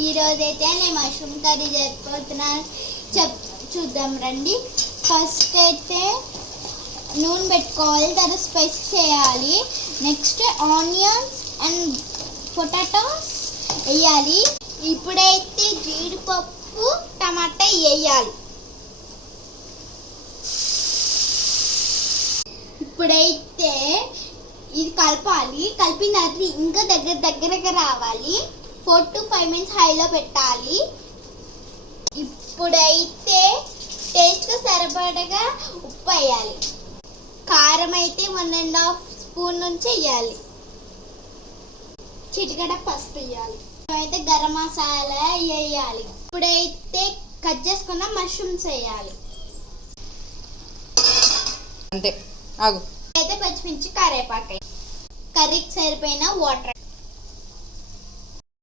ఈరోజైతే నేను mushroom curry చేయబోతున్నాను. చూద్దాం రండి. ఫస్ట్ అయితే నూనె పెట్టుకోవాలి, తర్వాత స్పైస్ చేయాలి. నెక్స్ట్ ఆనియన్స్ అండ్ పొటాటోస్ వేయాలి. ఇప్పుడైతే జీడిపప్పు టమాటా వేయాలి. ఇప్పుడైతే ఇది కలపాలి. కలిపిన తర్వాత ఇంకా దగ్గరగా రావాలి. 4 to 5 minutes హైలో పెట్టాలి. ఇప్పుడైతే టేస్ట్కి సరిపడగా ఉప్పు వేయాలి. కారం అయితే 1.5 స్పూన్ నుంచి వేయాలి. చిటికెడ పసుపు వేయాలి. అయితే గరం మసాలా వేయాలి. ఇప్పుడైతే కట్ చేసుకున్న మష్రూమ్స్ వేయాలి. అంతే. ఆగు. అయితే పచ్చిమిర్చి కరివేపాకు, కర్రీకి సరిపోయిన వాటర్